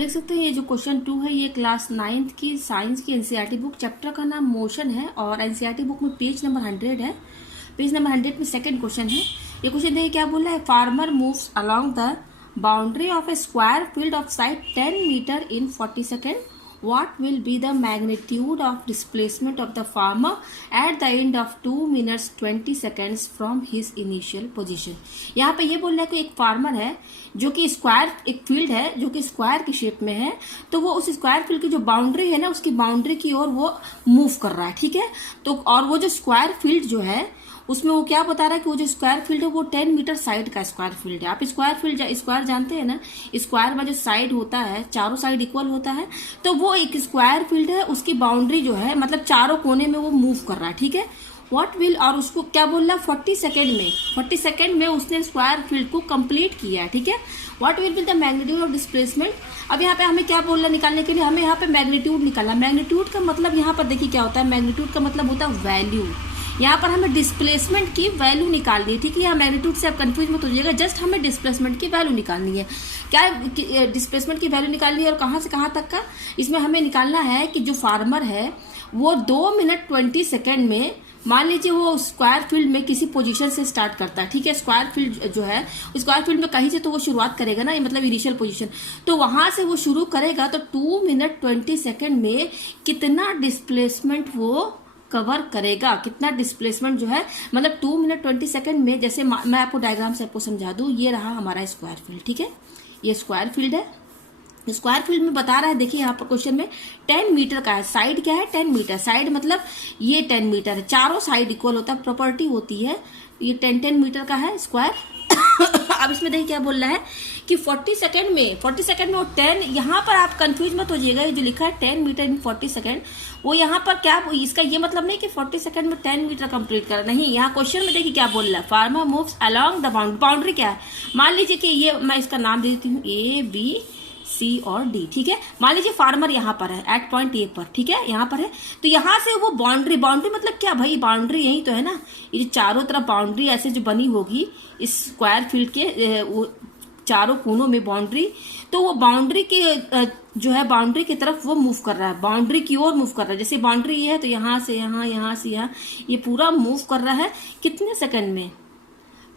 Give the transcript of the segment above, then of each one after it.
देख सकते हैं ये जो क्वेश्चन 2 है ये क्लास 9th की साइंस की एनसीईआरटी बुक, चैप्टर का नाम मोशन है और एनसीईआरटी बुक में पेज नंबर 100 है। पेज नंबर 100 में सेकंड क्वेश्चन है। ये क्वेश्चन देखिए क्या बोल रहा है, farmer moves along the boundary of a square field of side 10 metre in 40 second. What will be the magnitude of displacement of the farmer at the end of 2 minutes 20 seconds from his initial position? यहाँ पे ये बोल रहा है कि एक farmer है जो कि स्क्वायर, एक फील्ड है जो कि स्क्वायर की शेप में है, तो वो उस स्क्वायर फील्ड की जो बाउंड्री है ना, उसकी बाउंड्री की ओर वो मूव कर रहा है, ठीक है। तो और वो जो स्क्वायर फील्ड जो है उसमें वो क्या बता रहा है कि वो जो स्क्वायर फील्ड है वो 10 मीटर साइड का स्क्वायर फील्ड है। आप स्क्वायर जानते हैं ना, स्क्वायर में जो साइड होता है चारों साइड इक्वल होता है, तो वो एक स्क्वायर फील्ड है, उसकी बाउंड्री जो है मतलब चारों कोने में वो मूव कर रहा है, ठीक है। व्हाट विल, और उसको क्या बोल रहा है 40 सेकेंड में उसने स्क्वायर फील्ड को कंप्लीट किया है, ठीक है। What will be the magnitude of displacement. अब यहाँ पे हमें क्या बोल रहा है निकालने के लिए, हमें यहाँ पे मैग्नीट्यूड निकालना। मैग्नीट्यूड का मतलब यहाँ पर देखिए क्या होता है, मैग्नीट्यूड का मतलब होता है वैल्यू। यहाँ पर हमें डिस्प्लेसमेंट की वैल्यू निकालनी है, ठीक है। यहाँ मैग्नीट्यूड से आप कंफ्यूज मत हो जाइएगा, जस्ट हमें डिस्प्लेसमेंट की वैल्यू निकालनी है। क्या डिस्प्लेसमेंट की वैल्यू निकालनी है और कहाँ से कहाँ तक का, इसमें हमें निकालना है कि जो फार्मर है वो 2 मिनट 20 सेकेंड में, मान लीजिए वो स्क्वायर फील्ड में किसी पोजीशन से स्टार्ट करता है, ठीक है। स्क्वायर फील्ड जो है, स्क्वायर फील्ड में कहीं से तो वो शुरुआत करेगा ना, ये मतलब इनिशियल पोजीशन, तो वहां से वो शुरू करेगा। तो 2 मिनट 20 सेकेंड में कितना डिस्प्लेसमेंट वो कवर करेगा, कितना डिस्प्लेसमेंट जो है, मतलब 2 मिनट 20 सेकेंड में। जैसे मैं आपको डायग्राम से आपको समझा दूं, ये रहा हमारा स्क्वायर फील्ड, ठीक है। ये स्क्वायर फील्ड है, स्क्वायर फील्ड में बता रहा है, देखिए यहाँ पर क्वेश्चन में 10 मीटर का है। साइड क्या है 10 मीटर, साइड मतलब ये 10 मीटर है, चारों साइड इक्वल होता है, प्रॉपर्टी होती है। ये 10 मीटर का है स्क्वायर। अब इसमें देखिए क्या बोल रहा है कि 40 सेकेंड में वो 10, यहाँ पर आप कंफ्यूज मत हो जाइएगा, ये जो लिखा है 10 मीटर इन 40 सेकेंड, वो यहाँ पर क्या, इसका ये मतलब नहीं कि 40 सेकेंड में 10 मीटर कंप्लीट कर, नहीं। यहाँ क्वेश्चन में देखिए क्या बोल रहा है, farmer moves along the boundary क्या है, मान लीजिए कि ये मैं इसका नाम दे देती हूँ ABC और D, ठीक है। मान लीजिए फार्मर यहाँ पर है एट पॉइंट A पर, ठीक है, यहाँ पर है। तो यहाँ से वो बाउंड्री मतलब क्या भाई, बाउंड्री यही तो है ना, ये चारों तरफ बाउंड्री ऐसे जो बनी होगी इस स्क्वायर फील्ड के वो चारों कोनों में बाउंड्री, तो वो बाउंड्री के जो है बाउंड्री की तरफ वो मूव कर रहा है, बाउंड्री की ओर मूव कर रहा है। जैसे बाउंड्री ये है तो यहाँ से यहाँ, यहाँ से यहाँ, ये पूरा मूव कर रहा है। कितने सेकंड में,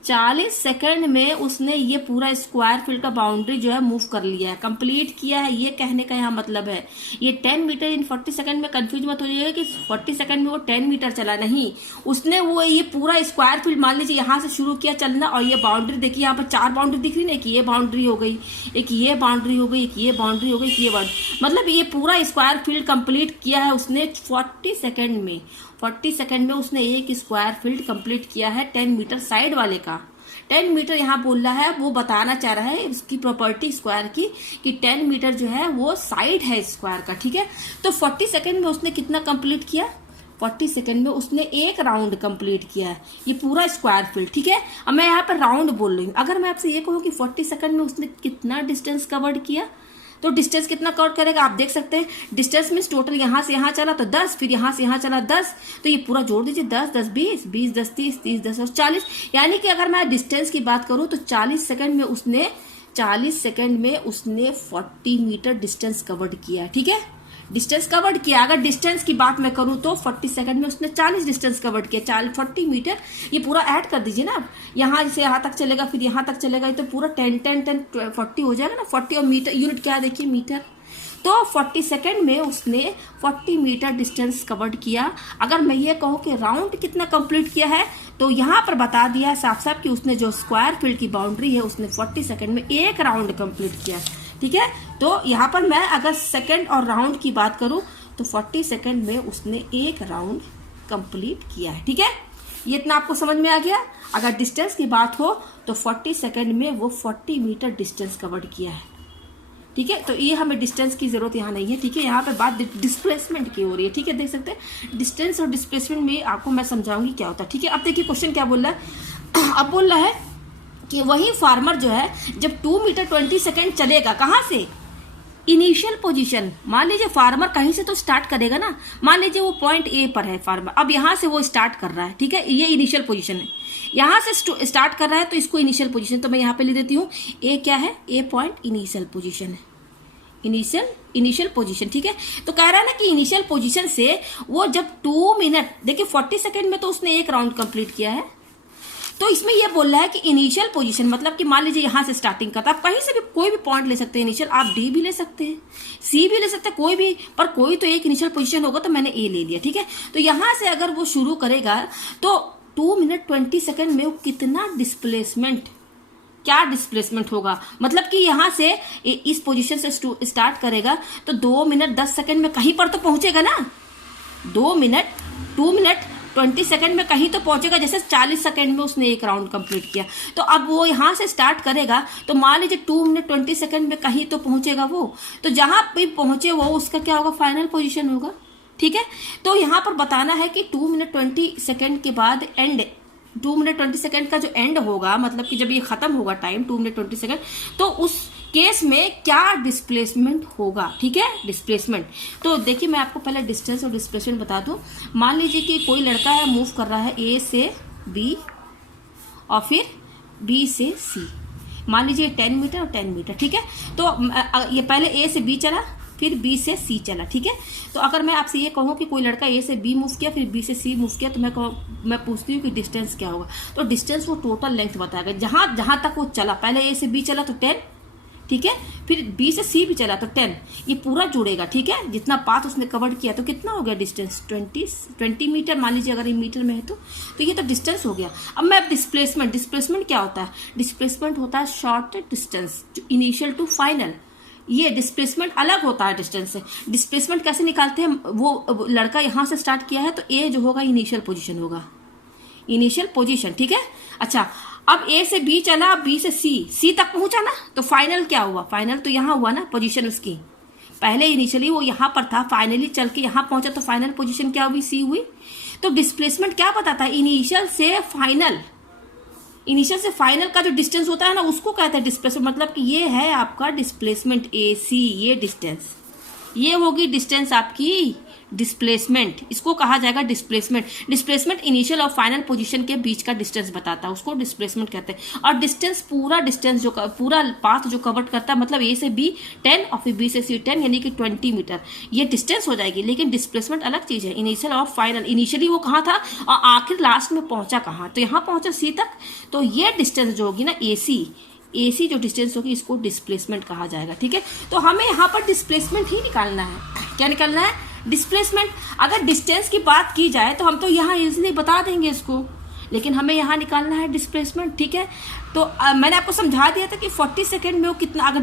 40 सेकंड में उसने ये पूरा स्क्वायर फील्ड का बाउंड्री जो है मूव कर लिया है, कंप्लीट किया है। ये कहने का यहाँ मतलब है, ये 10 मीटर इन 40 सेकंड में कंफ्यूज मत हो जाइएगा कि 40 सेकंड में वो 10 मीटर चला, नहीं। उसने वो ये पूरा स्क्वायर फील्ड मान लीजिए यहाँ से शुरू किया चलना, और ये बाउंड्री देखिए यहाँ पर 4 बाउंड्री दिख रही है, एक ये बाउंड्री हो गई, एक ये बाउंड्री हो गई, एक ये बाउंड्री हो गई, एक ये बाउंड्री, मतलब ये पूरा स्क्वायर फील्ड कंप्लीट किया है उसने 40 सेकंड में। 40 सेकंड में उसने एक स्क्वायर फील्ड कंप्लीट किया है 10 मीटर साइड वाले का। 10 मीटर यहाँ बोल रहा है, वो बताना चाह रहा है उसकी प्रॉपर्टी स्क्वायर की कि 10 मीटर जो है वो साइड है स्क्वायर का, ठीक है। तो 40 सेकंड में उसने कितना कंप्लीट किया, 40 सेकंड में उसने एक राउंड कंप्लीट किया है, ये पूरा स्क्वायर फील्ड, ठीक है। अब मैं यहाँ पर राउंड बोल रही हूँ। अगर मैं आपसे ये कहूँ कि 40 सेकंड में उसने कितना डिस्टेंस कवर्ड किया, तो डिस्टेंस कितना कवर करेगा आप देख सकते हैं। डिस्टेंस मीन्स टोटल यहाँ से यहाँ चला तो 10, फिर यहाँ से यहाँ चला 10, तो ये पूरा जोड़ दीजिए 10 10 20 20 10 30 30 10 और 40। यानी कि अगर मैं डिस्टेंस की बात करूँ तो 40 सेकंड में उसने 40 मीटर डिस्टेंस कवर्ड किया, ठीक है। डिस्टेंस कवर्ड किया। अगर डिस्टेंस की बात मैं करूं तो 40 सेकंड में उसने 40 डिस्टेंस कवर्ड किया, 40 मीटर। ये पूरा ऐड कर दीजिए ना, यहाँ से यहाँ तक चलेगा, फिर यहाँ तक चलेगा, ये तो पूरा 10 10 10 40 हो जाएगा ना। 40 और मीटर, यूनिट क्या देखिए मीटर। तो 40 सेकंड में उसने 40 मीटर डिस्टेंस कवर्ड किया। अगर मैं ये कहूँ कि राउंड कितना कंप्लीट किया है, तो यहाँ पर बता दिया साफ साफ कि उसने जो स्क्वायर फील्ड की बाउंड्री है उसने 40 सेकंड में एक राउंड कंप्लीट किया, ठीक है। तो यहाँ पर मैं अगर सेकंड और राउंड की बात करूं तो 40 सेकंड में उसने एक राउंड कंप्लीट किया है, ठीक है। ये इतना आपको समझ में आ गया। अगर डिस्टेंस की बात हो तो 40 सेकंड में वो 40 मीटर डिस्टेंस कवर्ड किया है, ठीक है। तो ये हमें डिस्टेंस की जरूरत यहाँ नहीं है, ठीक है। यहाँ पे बात डिस्प्लेसमेंट की हो रही है, ठीक है। देख सकते हैं डिस्टेंस और डिस्प्लेसमेंट में आपको मैं समझाऊंगी क्या होता है, ठीक है। अब देखिए क्वेश्चन क्या बोल रहा है। अब बोल रहा है कि वही फार्मर जो है जब 2 मीटर 20 सेकेंड चलेगा, कहाँ से, इनिशियल पोजीशन। मान लीजिए फार्मर कहीं से तो स्टार्ट करेगा ना, मान लीजिए वो पॉइंट A पर है फार्मर, अब यहाँ से वो स्टार्ट कर रहा है, ठीक है। ये इनिशियल पोजीशन है, यहाँ से स्टार्ट कर रहा है तो इसको इनिशियल पोजीशन, तो मैं यहाँ पे लिख देती हूँ A क्या है, A पॉइंट इनिशियल पोजीशन है। इनिशियल पोजीशन, ठीक है। तो कह रहा है ना कि इनिशियल पोजीशन से वो जब 2 मिनट, देखिए 40 सेकंड में तो उसने एक राउंड कंप्लीट किया है, तो इसमें यह बोल रहा है कि इनिशियल पोजीशन मतलब कि मान लीजिए यहां से स्टार्टिंग करता, आप कहीं से भी कोई भी पॉइंट ले सकते हैं इनिशियल, आप डी भी ले सकते हैं, सी भी ले सकते हैं, कोई भी, पर कोई तो एक इनिशियल पोजीशन होगा, तो मैंने ए ले लिया, ठीक है। तो यहां से अगर वो शुरू करेगा तो 2 मिनट 20 सेकंड में वो कितना डिस्प्लेसमेंट, क्या डिस्प्लेसमेट होगा, मतलब कि यहां से इस पोजीशन से स्टार्ट करेगा तो 2 मिनट 10 सेकंड में कहीं पर तो पहुंचेगा ना, 2 मिनट 20 सेकंड में कहीं तो पहुंचेगा, जैसे 40 सेकंड में उसने एक राउंड कंप्लीट किया। तो अब वो यहां से स्टार्ट करेगा तो मान लीजिए 2 मिनट 20 सेकंड में कहीं तो पहुंचेगा वो, तो जहां भी पहुंचे वो उसका क्या होगा, फाइनल पोजीशन होगा, ठीक है। तो यहां पर बताना है कि 2 मिनट 20 सेकंड के बाद एंड, 2 मिनट 20 सेकंड का जो एंड होगा, मतलब कि जब ये खत्म होगा टाइम 2 मिनट 20 सेकंड, तो उस केस में क्या डिस्प्लेसमेंट होगा, ठीक है, डिस्प्लेसमेंट। तो देखिए मैं आपको पहले डिस्टेंस और डिस्प्लेसमेंट बता दूं। मान लीजिए कि कोई लड़का है, मूव कर रहा है ए से बी और फिर बी से सी, मान लीजिए 10 मीटर और 10 मीटर, ठीक है। तो ये पहले ए से बी चला, फिर बी से सी चला, ठीक है। तो अगर मैं आपसे ये कहूँ कि कोई लड़का ए से बी मूव किया, फिर बी से सी मूव किया, तो मैं पूछती हूँ कि डिस्टेंस क्या होगा। तो डिस्टेंस वो टोटल लेंथ बताएगा, जहां तक वो चला, पहले ए से बी चला तो 10, ठीक है, फिर बी से सी भी चला तो 10, ये पूरा जुड़ेगा, ठीक है, जितना पाथ उसने कवर किया। तो कितना हो गया डिस्टेंस, 20 मीटर, मान लीजिए अगर ये मीटर में है तो ये तो डिस्टेंस हो गया। अब मैं डिस्प्लेसमेंट क्या होता है, डिस्प्लेसमेंट होता है short distance, initial to final, ये डिस्प्लेसमेंट अलग होता है डिस्टेंस से। डिस्प्लेसमेंट कैसे निकालते हैं, वो लड़का यहां से स्टार्ट किया है तो ए जो होगा इनिशियल पोजीशन होगा, इनिशियल पोजीशन, ठीक है। अच्छा, अब ए से बी चला, बी से सी तक पहुंचा ना, तो फाइनल क्या हुआ, फाइनल तो यहां हुआ ना पोजीशन उसकी, पहले इनिशियली वो यहां पर था, फाइनली चल के यहां पहुंचा, तो फाइनल पोजीशन क्या हुई, सी हुई। तो डिस्प्लेसमेंट क्या बताता है, इनिशियल से फाइनल का जो डिस्टेंस होता है ना, उसको कहते हैं डिस्प्लेसमेंट। मतलब कि ये है आपका डिस्प्लेसमेंट ए सी, ये डिस्टेंस, ये होगी डिस्टेंस आपकी डिस्प्लेसमेंट, इसको कहा जाएगा डिस्प्लेसमेंट इनिशियल और फाइनल पोजीशन के बीच का डिस्टेंस बताता है, उसको डिस्प्लेसमेंट कहते हैं। और डिस्टेंस पूरा पाथ जो कवर करता है, मतलब ए से बी 10 और फिर बी से सी 10, यानी कि 20 मीटर, ये डिस्टेंस हो जाएगी। लेकिन डिस्प्लेसमेंट अलग चीज है, इनिशियल और फाइनल, इनिशियली वो कहाँ था और आखिर लास्ट में पहुंचा कहाँ, तो यहाँ पहुंचा सी तक, तो ये डिस्टेंस जो होगी ना एसी जो डिस्टेंस होगी, इसको डिस्प्लेसमेंट कहा जाएगा, ठीक है। तो हमें यहाँ पर डिस्प्लेसमेंट ही निकालना है, क्या निकालना है, डिस्प्लेसमेंट। अगर डिस्टेंस की बात की जाए तो हम तो यहाँ इजीली बता देंगे इसको, लेकिन हमें यहाँ निकालना है डिस्प्लेसमेंट, ठीक है। तो मैंने आपको समझा दिया था कि 40 सेकंड में वो कितना, अगर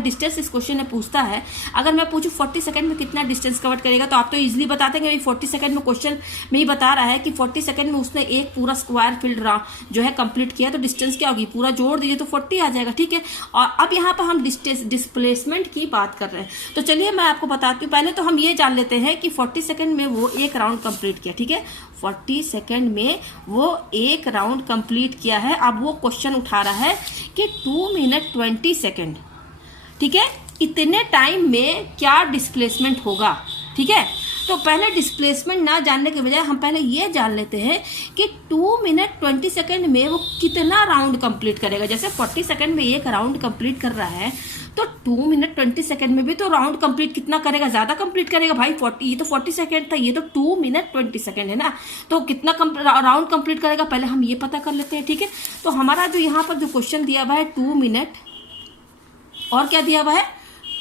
डिस्टेंस इस क्वेश्चन में पूछता है, अगर मैं पूछूं 40 सेकंड में कितना डिस्टेंस कवर करेगा, तो आप तो इजीली बता देंगे। 40 सेकंड में क्वेश्चन में ही बता रहा है कि 40 सेकंड में उसने एक पूरा स्क्वायर फील्ड जो है कंप्लीट किया, तो डिस्टेंस क्या होगी, पूरा जोड़ दीजिए तो 40 आ जाएगा, ठीक है। और अब यहाँ पर हम डिस्प्लेसमेंट की बात कर रहे हैं, तो चलिए मैं आपको बताती हूँ। पहले तो हम ये जान लेते हैं कि 40 सेकंड में वो एक राउंड कंप्लीट किया, ठीक है, 40 सेकंड में वो एक राउंड कंप्लीट किया है। अब वो क्वेश्चन उठा रहा है कि 2 मिनट 20 सेकंड, ठीक है, इतने टाइम में क्या डिस्प्लेसमेंट होगा, ठीक है। तो पहले डिस्प्लेसमेंट ना जानने के बजाय हम पहले ये जान लेते हैं कि 2 मिनट 20 सेकंड में वो कितना राउंड कंप्लीट करेगा। जैसे 40 सेकंड में एक राउंड कंप्लीट कर रहा है, तो 2 मिनट 20 सेकंड में भी तो राउंड कंप्लीट कितना करेगा, ज्यादा कंप्लीट करेगा भाई। 40, ये तो 40 सेकंड था, ये तो 2 मिनट 20 सेकंड है ना, तो कितना राउंड कंप्लीट करेगा, पहले हम ये पता कर लेते हैं, ठीक है। तो हमारा जो यहाँ पर जो क्वेश्चन दिया हुआ है 2 मिनट और क्या दिया हुआ है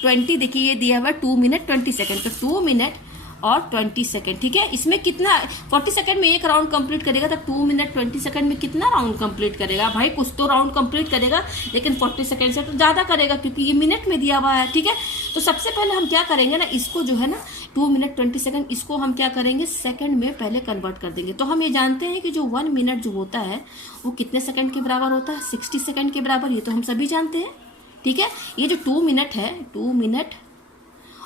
20, देखिए ये दिया हुआ है 2 मिनट 20 सेकंड, तो 2 मिनट और 20 सेकंड, ठीक है। इसमें कितना 40 सेकंड में एक राउंड कंप्लीट करेगा, तो 2 मिनट 20 सेकंड में कितना राउंड कंप्लीट करेगा भाई, कुछ तो राउंड कंप्लीट करेगा, लेकिन 40 सेकंड से तो ज्यादा करेगा क्योंकि ये मिनट में दिया हुआ है, ठीक है। तो सबसे पहले हम क्या करेंगे ना, इसको जो है ना 2 मिनट 20 सेकंड, इसको हम क्या करेंगे, सेकंड में पहले कन्वर्ट कर देंगे। तो हम ये जानते हैं कि जो 1 मिनट जो होता है वो कितने सेकंड के बराबर होता है, 60 सेकंड के बराबर, ये तो हम सभी जानते हैं, ठीक है। ये जो 2 मिनट है, 2 मिनट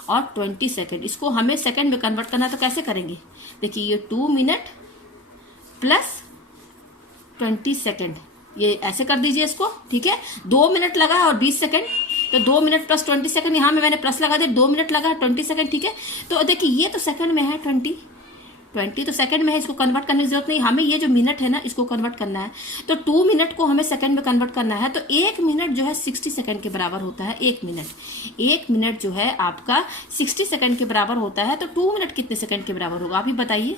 और 20 सेकंड, इसको हमें सेकंड में कन्वर्ट करना है, तो कैसे करेंगे, देखिए ये 2 मिनट प्लस 20 सेकंड, ये ऐसे कर दीजिए इसको, ठीक है। 2 मिनट लगा और 20 सेकंड, तो 2 मिनट प्लस 20 सेकंड, यहाँ में मैंने प्लस लगा दिया, 2 मिनट लगा 20 सेकंड, ठीक है। तो देखिए ये तो सेकंड में है 20, तो सेकंड में है, इसको कन्वर्ट करने की जरूरत नहीं, हमें ये जो मिनट है ना इसको कन्वर्ट करना है। तो 2 मिनट को हमें सेकंड में कन्वर्ट करना है, तो 1 मिनट जो है 60 सेकंड के बराबर होता है। 1 मिनट जो है आपका 60 सेकंड के बराबर होता है। तो 2 मिनट कितने सेकंड के बराबर होगा, आप ही बताइए।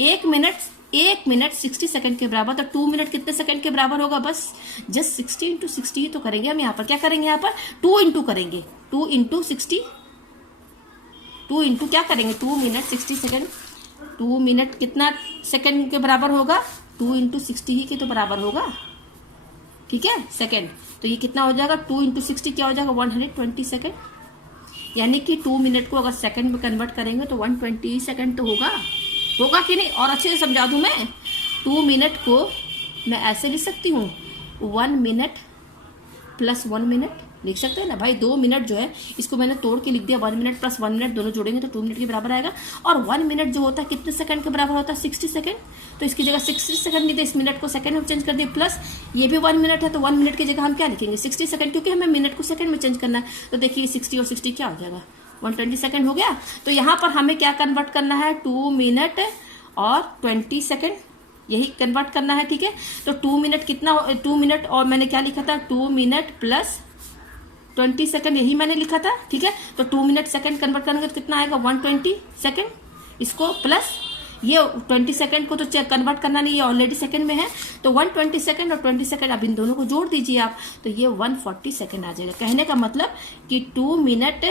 1 मिनट 60 सेकंड के बराबर, तो 2 मिनट कितने सेकंड के बराबर होगा, बस जस्ट 60 इंटू 60 ही तो करेंगे हम यहाँ पर। क्या करेंगे यहाँ पर, 2 इंटू करेंगे, 2 इंटू 60, 2 इंटू क्या करेंगे, 2 मिनट 60 सेकंड, 2 मिनट कितना सेकंड के बराबर होगा, 2 इंटू 60 ही के तो बराबर होगा, ठीक है, सेकंड। तो ये कितना हो जाएगा, 2 इंटू 60 क्या हो जाएगा, 120 सेकंड। यानी कि 2 मिनट को अगर सेकंड में कन्वर्ट करेंगे तो 120 सेकंड तो होगा कि नहीं। और अच्छे से समझा दूं मैं, 2 मिनट को मैं ऐसे लिख सकती हूँ, 1 मिनट प्लस 1 मिनट लिख सकते हैं ना भाई। 2 मिनट जो है इसको मैंने तोड़ के लिख दिया, 1 मिनट प्लस 1 मिनट दोनों जोड़ेंगे तो 2 मिनट के बराबर आएगा। और 1 मिनट जो होता है कितने सेकंड के बराबर होता है, 60 सेकंड। तो इसकी जगह 60 सेकंड नहीं थे, इस मिनट को सेकंड में चेंज कर दिए, प्लस ये भी 1 मिनट है, तो 1 मिनट की जगह हम क्या लिखेंगे, 60 सेकंड, क्योंकि हमें मिनट को सेकंड में चेंज करना है। तो देखिए 60 और 60 क्या हो जाएगा, 120 सेकंड हो गया। तो यहाँ पर हमें क्या कन्वर्ट करना है, 2 मिनट और 20 सेकंड, यही कन्वर्ट करना है, ठीक है। तो 2 मिनट कितना, 2 मिनट और मैंने क्या लिखा था, 2 मिनट प्लस 20 सेकंड, यही मैंने लिखा था, ठीक है। तो 2 मिनट सेकंड कन्वर्ट करेंगे तो कितना आएगा, 120 सेकंड, इसको प्लस ये 20 सेकंड को तो कन्वर्ट करना नहीं, ये ऑलरेडी सेकंड में है। तो 120 सेकंड और 20 सेकंड, अब इन दोनों को जोड़ दीजिए आप, तो ये 140 सेकंड आ जाएगा। कहने का मतलब कि 2 मिनट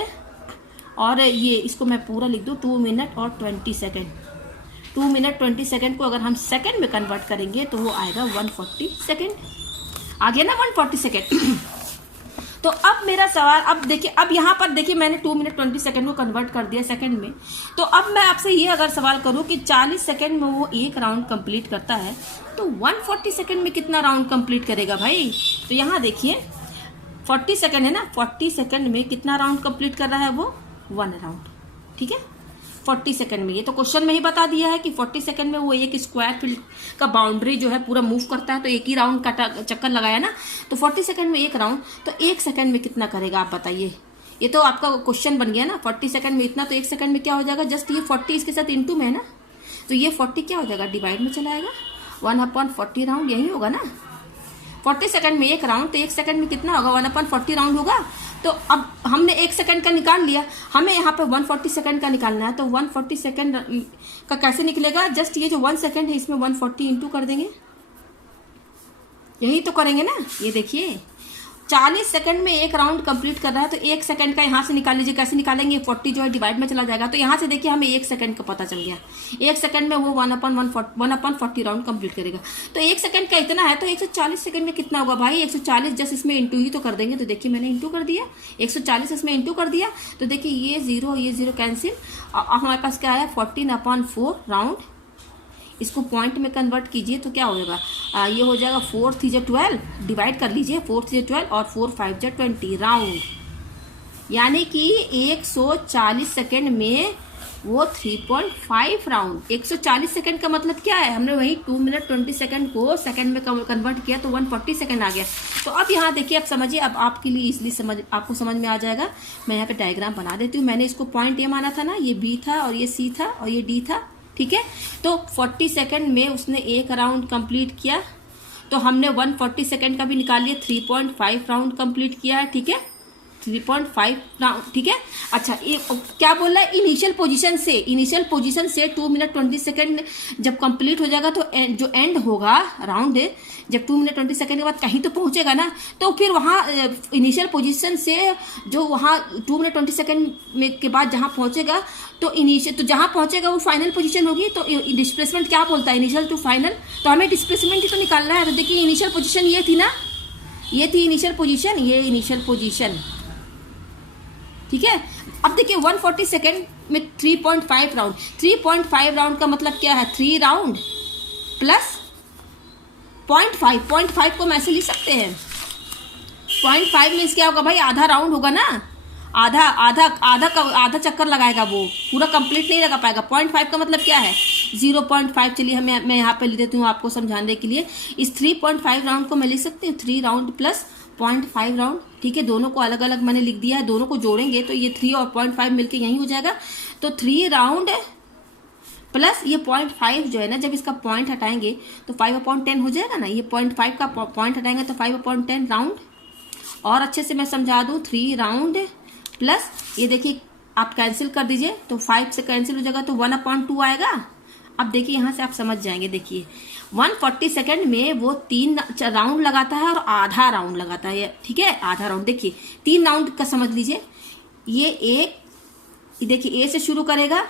और ये इसको मैं पूरा लिख दूं, 2 मिनट और 20 सेकंड, 2 मिनट 20 सेकंड को अगर हम सेकंड में कन्वर्ट करेंगे तो वो आएगा 140 सेकंड। आ गया ना 140 सेकंड। तो अब मेरा सवाल, अब देखिए, अब यहाँ पर देखिए मैंने 2 मिनट 20 सेकंड को कन्वर्ट कर दिया सेकंड में। तो अब मैं आपसे ये अगर सवाल करूँ कि 40 सेकंड में वो एक राउंड कंप्लीट करता है, तो 140 सेकंड में कितना राउंड कंप्लीट करेगा भाई। तो यहाँ देखिए 40 सेकंड है ना, 40 सेकंड में कितना राउंड कंप्लीट कर रहा है वो, 1 राउंड, ठीक है, 40 सेकंड में। ये तो क्वेश्चन में ही बता दिया है कि 40 सेकंड में वो एक स्क्वायर फील्ड का बाउंड्री जो है पूरा मूव करता है, तो एक ही राउंड का चक्कर लगाया ना, तो 40 सेकंड में एक राउंड, तो 1 सेकंड में कितना करेगा आप बताइए। ये तो आपका क्वेश्चन बन गया ना, 40 सेकंड में इतना, तो 1 सेकंड में क्या हो जाएगा, जस्ट ये 40 इसके साथ इंटू में है ना, तो ये 40 क्या हो जाएगा, डिवाइड में चला आएगा, 1/40 राउंड, यही होगा ना। 40 सेकंड में एक राउंड, तो 1 सेकंड में कितना होगा, 1/40 राउंड होगा। तो अब हमने 1 सेकंड का निकाल लिया, हमें यहाँ पे 140 सेकंड का निकालना है। तो 140 सेकंड का कैसे निकलेगा, जस्ट ये जो 1 सेकंड है इसमें 140 इंटू कर देंगे, यही तो करेंगे ना। ये देखिए 40 सेकंड में एक राउंड कंप्लीट कर रहा है, तो 1 सेकंड का यहाँ से निकाल लीजिए, कैसे निकालेंगे, 40 जो है डिवाइड में चला जाएगा। तो यहाँ से देखिए हमें 1 सेकंड का पता चल गया, 1 सेकंड में वो 1/40 राउंड कंप्लीट करेगा। तो 1 सेकंड का इतना है, तो 140 सेकंड में कितना होगा भाई, 140 जस्ट इसमें इंटू ही तो कर देंगे। तो देखिए मैंने इंटू कर दिया, 140 इसमें इंटू कर दिया, तो देखिए ये 0 कैंसिल, हमारे पास क्या आया, 14/4 राउंड। इसको पॉइंट में कन्वर्ट कीजिए तो क्या हो जाएगा, ये हो जाएगा 4 3 जा 12, डिवाइड कर लीजिए, 4 3 जा 12 और 4 5 जा 20 राउंड। यानी कि 140 सेकंड में वो 3.5 राउंड। 140 सेकंड का मतलब क्या है, हमने वही 2 मिनट 20 सेकंड को सेकंड में कन्वर्ट किया तो 140 सेकंड आ गया। तो अब यहाँ देखिए, आप समझिए, अब आपके लिए इसलिए आपको समझ में आ जाएगा। मैं यहाँ पे डायग्राम बना देती हूँ। मैंने इसको पॉइंट ए माना था ना, ये बी था और ये सी था और ये डी था, ठीक है। तो 40 सेकंड में उसने एक राउंड कंप्लीट किया, तो हमने 140 सेकंड का भी निकाल लिया, 3.5 राउंड कंप्लीट किया है, ठीक है, 3.5 राउंड, ठीक है। अच्छा, ये क्या बोल रहा है, इनिशियल पोजीशन से 2 मिनट 20 सेकंड जब कंप्लीट हो जाएगा, तो जो एंड होगा राउंड है, जब 2 मिनट 20 सेकंड के बाद कहीं तो पहुंचेगा ना, तो फिर वहाँ इनिशियल पोजीशन से जो वहाँ 2 मिनट 20 सेकंड में के बाद जहाँ पहुंचेगा, तो जहाँ पहुंचेगा वो फाइनल पोजीशन होगी। तो डिस्प्लेसमेंट क्या बोलता है, इनिशियल टू फाइनल, तो हमें डिस्प्लेसमेंट ही तो निकालना है। तो देखिए इनिशियल पोजीशन ये थी ना, ये थी इनिशियल पोजीशन, ये इनिशियल पोजीशन, ठीक है। अब देखिए 140 सेकंड में 3.5 राउंड, 3.5 राउंड का मतलब क्या है, 3 राउंड प्लस 0.5 को हम ऐसे लिख सकते हैं। 0.5 मीन्स क्या होगा भाई, आधा राउंड होगा ना, आधा चक्कर लगाएगा, वो पूरा कंप्लीट नहीं लगा पाएगा। 0.5 का मतलब क्या है, 0.5। चलिए मैं यहाँ पे लिख देती हूँ आपको समझाने के लिए। इस 3.5 राउंड को मैं लिख सकती हूँ 3 राउंड प्लस 0.5 राउंड, ठीक है। दोनों को अलग अलग मैंने लिख दिया है, दोनों को जोड़ेंगे तो ये 3 और 0.5 मिलके यही हो जाएगा। तो 3 राउंड प्लस ये 0.5 जो है ना, जब इसका पॉइंट हटाएंगे तो 5/10 हो जाएगा ना। ये 0.5 का पॉइंट हटाएंगे तो 5/10 राउंड। और अच्छे से मैं समझा दूं, 3 राउंड प्लस ये देखिए आप कैंसिल कर दीजिए तो 5 से कैंसिल हो जाएगा तो 1/2 आएगा। अब देखिए यहाँ से आप समझ जाएंगे। देखिए 140 सेकेंड में वो 3 राउंड लगाता है और आधा राउंड लगाता है, ठीक है, आधा राउंड। देखिए 3 राउंड का समझ लीजिए। ये देखिए ए से शुरू करेगा,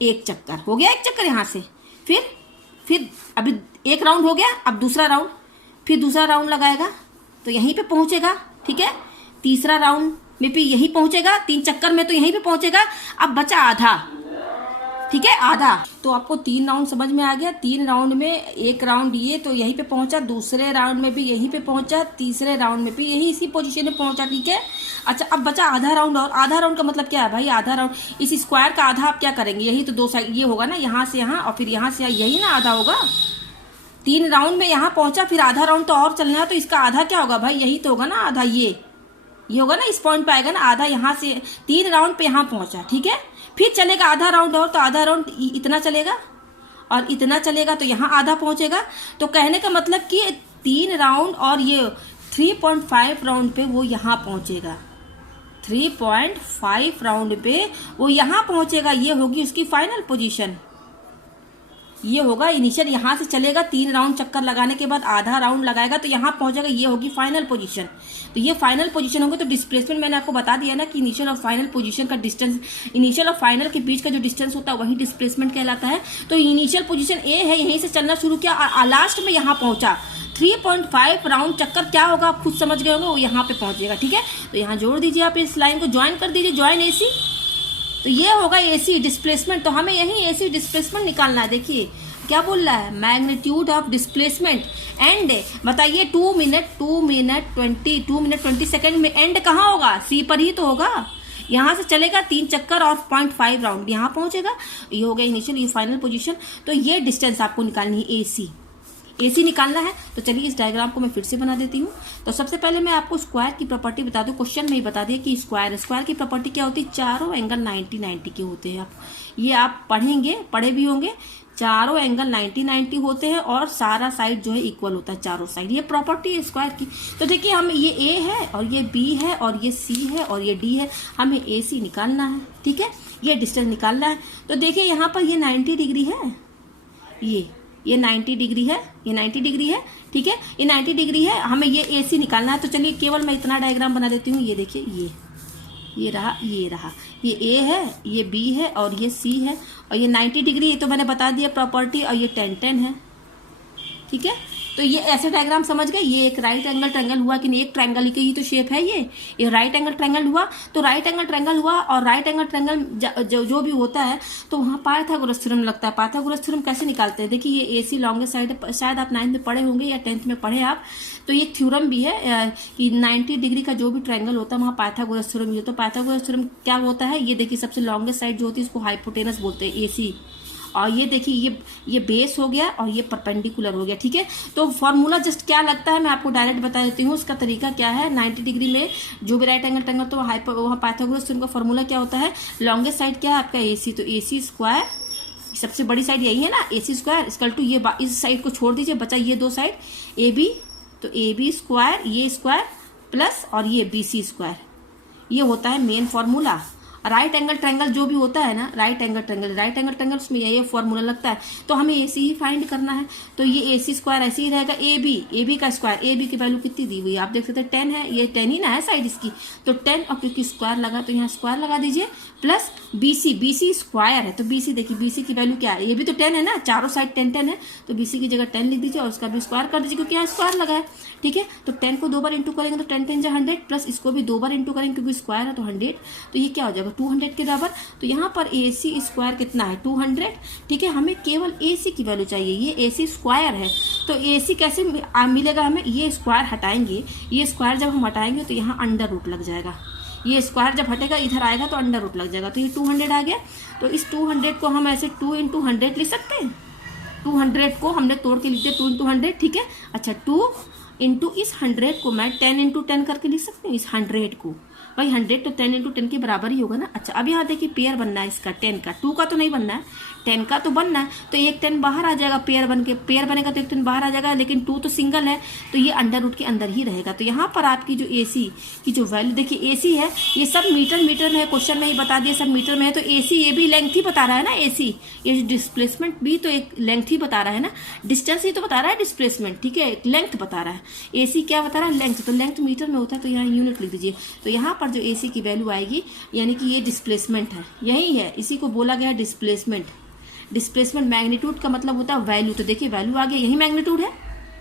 1 चक्कर हो गया, 1 चक्कर यहाँ से, फिर अभी 1 राउंड हो गया, अब दूसरा राउंड, फिर दूसरा राउंड लगाएगा तो यहीं पे पहुंचेगा, ठीक है। तीसरा राउंड में भी यहीं पहुंचेगा, 3 चक्कर में तो यहीं पे पहुंचेगा। अब बचा आधा, ठीक है, आधा। तो आपको 3 राउंड समझ में आ गया। 3 राउंड में 1 राउंड ये तो यहीं पे पहुंचा, दूसरे राउंड में भी यहीं पे पहुंचा, तीसरे राउंड में भी यही इसी पोजीशन में पहुंचा, ठीक है। अच्छा अब बचा आधा राउंड। और आधा राउंड का मतलब क्या है भाई? आधा राउंड, इस स्क्वायर का आधा आप क्या करेंगे? यही तो 2 साइड ये होगा ना, यहाँ से यहाँ और फिर यहाँ से यहाँ, यही ना आधा होगा। 3 राउंड में यहाँ पहुंचा, फिर आधा राउंड तो और चलना है, तो इसका आधा क्या होगा भाई? यही तो होगा ना आधा, ये होगा ना, इस पॉइंट पे आएगा ना आधा। यहाँ से 3 राउंड पे यहाँ पहुंचा, ठीक है। फिर चलेगा आधा राउंड और, तो आधा राउंड इतना चलेगा और इतना चलेगा तो यहाँ आधा पहुंचेगा। तो कहने का मतलब कि 3 राउंड और ये 3.5 राउंड पे वो यहाँ पहुंचेगा, 3.5 राउंड पे वो यहाँ पहुंचेगा। ये होगी उसकी फाइनल पोजीशन, ये होगा इनिशियल। यहाँ से चलेगा 3 राउंड चक्कर लगाने के बाद आधा राउंड लगाएगा तो यहाँ पहुंचेगा, ये होगी फाइनल पोजीशन। तो ये फाइनल पोजीशन होगी। तो डिस्प्लेसमेंट मैंने आपको बता दिया ना कि इनिशियल और फाइनल पोजीशन का डिस्टेंस, इनिशियल और फाइनल के बीच का जो डिस्टेंस होता है वही डिस्प्लेसमेंट कहलाता है। तो इनिशियल पोजीशन ए है, यहीं से चलना शुरू किया और लास्ट में यहाँ पहुंचा। 3.5 राउंड चक्कर क्या होगा आप खुद समझ गए होंगे, वो यहाँ पे पहुंचेगा, ठीक है। तो यहाँ जोड़ दीजिए, आप इस लाइन को ज्वाइन कर दीजिए, ज्वाइन AC। तो ये होगा AC डिस्प्लेसमेंट। तो हमें यही AC डिस्प्लेसमेंट निकालना है। देखिए क्या बोल रहा है, मैग्नीट्यूड ऑफ डिस्प्लेसमेंट एंड बताइए 2 मिनट 20 सेकेंड में एंड कहाँ होगा? C पर ही तो होगा। यहाँ से चलेगा 3 चक्कर और 0.5 राउंड यहाँ पहुंचेगा। ये हो गया इनिशियल, ये फाइनल पोजीशन। तो ये डिस्टेंस आपको निकालनी है, AC निकालना है। तो चलिए इस डायग्राम को मैं फिर से बना देती हूँ। तो सबसे पहले मैं आपको स्क्वायर की प्रॉपर्टी बता दूँ। क्वेश्चन में ही बता दिया कि स्क्वायर की प्रॉपर्टी क्या होती है? चारों एंगल 90 के होते हैं। ये आप पढ़े भी होंगे। चारों एंगल 90 होते हैं और सारा साइड जो है इक्वल होता है, चारों साइड। ये प्रॉपर्टी है स्क्वायर की। तो देखिए हम ये A है और ये B है और ये C है और ये D है, हमें AC निकालना है, ठीक है। ये डिस्टेंस निकालना है। तो देखिए यहाँ पर ये 90 डिग्री है, ये 90 डिग्री है, ये 90 डिग्री है, ठीक है। ये 90 डिग्री है, हमें ये AC निकालना है। तो चलिए केवल मैं इतना डायग्राम बना देती हूँ। ये देखिए, ये रहा, ये A है, ये B है और ये C है और ये 90 डिग्री, ये तो मैंने बता दिया प्रॉपर्टी। और ये 10 है, ठीक है। तो ये ऐसे डायग्राम समझ गए। ये एक राइट एंगल ट्रायंगल हुआ कि नहीं, एक ट्रायंगल की ही तो शेप है ये राइट एंगल ट्रायंगल हुआ। तो राइट एंगल ट्रायंगल हुआ और राइट एंगल ट्रायंगल जो भी होता है तो वहाँ पाइथागोरस थ्योरम लगता है। पाइथागोरस थ्योरम कैसे निकालते हैं? देखिए ये AC लॉन्गेस्ट साइड है, शायद आप 9th में पढ़े होंगे या 10th में पढ़े आप। तो ये थ्योरम भी है कि 90 डिग्री का जो भी ट्रायंगल होता है वहाँ पाइथागोरस थ्योरम ही। तो पाइथागोरस थ्योरम क्या होता है? ये देखिए सबसे लॉन्गेस्ट साइड जो होती है इसको हाइपोटेनस बोलते हैं, AC। और ये देखिए ये बेस हो गया और ये परपेंडिकुलर हो गया, ठीक है। तो फॉर्मूला जस्ट क्या लगता है मैं आपको डायरेक्ट बता देती हूँ। उसका तरीका क्या है? 90 डिग्री में जो भी राइट एंगल ट्रायंगल तो वहाँ पाइथागोरस थ्योरम का फॉर्मूला क्या होता है? लॉन्गेस्ट साइड क्या है आपका? AC। तो AC स्क्वायर, सबसे बड़ी साइड यही है ना, AC स्क्वायर इक्वल टू ये इस साइड को छोड़ दीजिए, बचा ये 2 साइड AB। तो AB स्क्वायर, ये स्क्वायर प्लस और ये BC स्क्वायर, ये होता है main formula. Right angle triangle जो भी होता है ना, राइट एंगल ट्रायंगल उसमें ये फॉर्मूला लगता है। तो हमें AC ही फाइंड करना है। तो ये AC स्क्वायर ऐसे ही रहेगा। AB का स्क्वायर, AB की वैल्यू कितनी दी हुई है आप देख सकते हैं, 10 है। ये 10 ही ना है साइड इसकी, तो 10 और क्योंकि स्क्वायर लगा तो यहाँ स्क्वायर लगा दीजिए प्लस BC स्क्वायर है। तो BC देखिए, BC की वैल्यू क्या है? ये भी तो 10 है ना, चारों साइड 10 है। तो BC की जगह 10 लिख दीजिए और उसका भी स्क्वायर कर दीजिए क्योंकि यहाँ स्क्वायर लगा है, ठीक है। तो 10 को 2 बार इंटू करेंगे तो 10 10 100 प्लस इसको भी 2 बार इंटू करेंगे क्योंकि स्क्वायर है तो 100। तो ये क्या हो जाएगा? 200 के बराबर। तो यहाँ पर AC स्क्वायर कितना है? 200, ठीक है। हमें केवल AC की वैल्यू चाहिए, ये AC स्क्वायर है। तो AC कैसे मिलेगा हमें? ये स्क्वायर हटाएंगे, ये स्क्वायर जब हम हटाएंगे तो यहाँ अंडर रूट लग जाएगा। ये स्क्वायर जब हटेगा इधर आएगा तो अंडर रूट लग जाएगा। तो ये 200 आ गया। तो इस 200 को हम ऐसे 2 × 100 लिख सकते हैं। 200 को हमने तोड़ के लिख दिया 2 × 100, ठीक है। अच्छा 2 × इस 100 को मैं 10 × 10 करके लिख सकती हूँ इस 100 को। भाई 100 तो 10 × 10 के बराबर ही होगा ना। अच्छा अब यहाँ देखिए पेयर बनना है इसका 10 का, 2 का तो नहीं बनना है, 10 का तो बनना है। तो एक 10 बाहर आ जाएगा, पेयर बन के, पेयर बनेगा तो एक 10 बाहर आ जाएगा, लेकिन 2 तो सिंगल है तो ये अंडर रूट के अंदर ही रहेगा। तो यहाँ पर आपकी जो AC की जो वैल्यू देखिए, AC है, ये सब मीटर में है, क्वेश्चन में ही बता दिया सब मीटर में है। तो AC ये भी लेंथ ही बता रहा है ना, AC ये डिस्प्लेसमेंट भी तो एक लेंथ ही बता रहा है ना, डिस्टेंस ही तो बता रहा है डिस्प्लेसमेंट, ठीक है, लेंथ बता रहा है। AC क्या बता रहा है, लेंथ, तो लेंथ मीटर में होता है तो यहाँ यूनिट लिख दीजिए। तो यहाँ पर जो AC की वैल्यू आएगी यानी कि ये डिस्प्लेसमेंट है, यही है, इसी को बोला गया डिस्प्लेसमेंट। डिस्प्लेसमेंट मैग्नीट्यूड का मतलब होता है वैल्यू, तो देखिए वैल्यू आ गया, यही मैग्नीट्यूड है,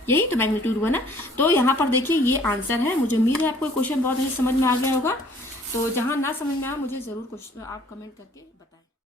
यही तो मैग्नीट्यूड हुआ ना। तो यहाँ पर देखिए ये आंसर है। मुझे उम्मीद है आपको क्वेश्चन बहुत अच्छे समझ में आ गया होगा। तो जहाँ ना समझ में आया मुझे ज़रूर आप कमेंट करके बताएं।